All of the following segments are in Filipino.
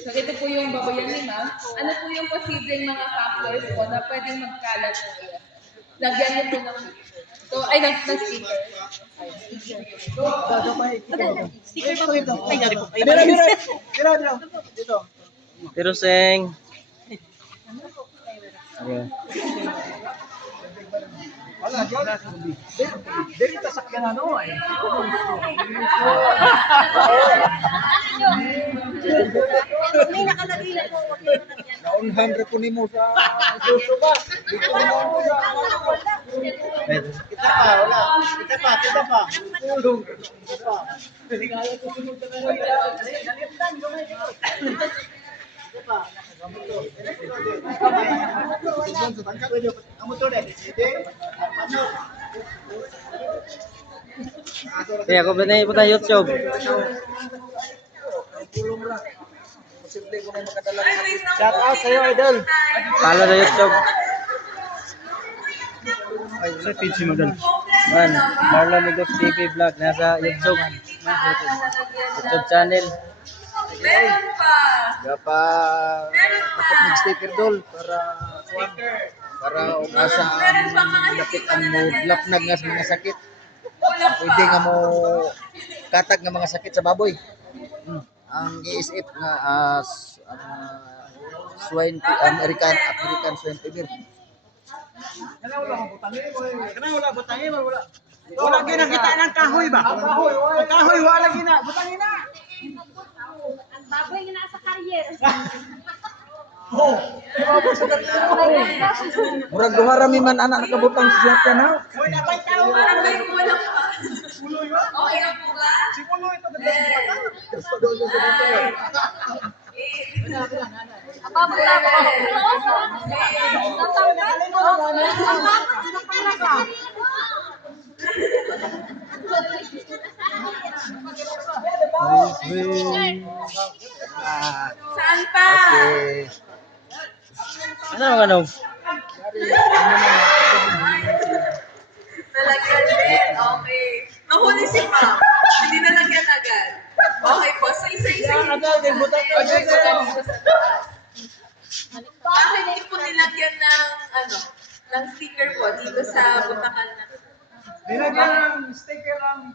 So ito po yung babayan ni ma'am. Ano po yung posibleng mga factors po na pwedeng magkalat po yan? Lagyan niyo po ng picture. So, ay, ng sticker. Sticker pa ito. Ay, yari po. Ay, Dito. Pero Seng. Okay. Wala, wala. Dito sasakyan ano eh. May nakalagay lang po. Naunhan rin po ni mo sa susuba. Dito na mo sa kita pa, wala. Kita pa. Tulong. Kita pa. Tingala ko sunod na Kaya ako ba na ipunta YouTube? Shout out sa'yo, idol. Follow sa YouTube. Ay, sa page mo doon. Man, Marlon Ligos TV Vlog. Nasa YouTube. YouTube channel. Meron pa! Gapa dapat mag-sticker dol para umasa ang lapitan mo lapnag nga sa mga sakit. Pwede nga mo katag nga mga sakit sa baboy. Ang iisip nga swine American swine fever. Wala butangin, wala. Wala ginakita ng kahoy ba? Ang kahoy wala gina, butangin na. Ang baboy na nasa karyer. Murag duharami man anak nakabutang siya ka na. Hoy, napay tao ka na. May kulang pa. Puloy ba? Okay na po ba? Si Puloy ito. Saan pa? Okay. Ano? Nalagyan din. Okay. Nahuli si ma'am. Hindi nalagyan agad. Okay po. So, isa-isa. Bakit hindi po nilagyan ng sticker po dito sa butakan na? Nilagyan ng sticker ang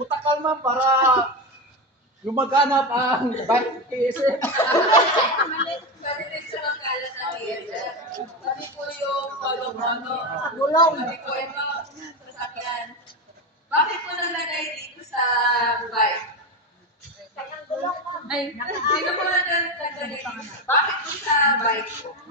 butakal man para lumaganap ang bike case. Sabi din sa magkalat na sabi po yung kolong sabi po ito, sasakyan. Bakit po naglagay dito sa bike? Ay, sino po naglagay dito? Bakit po sa bike po?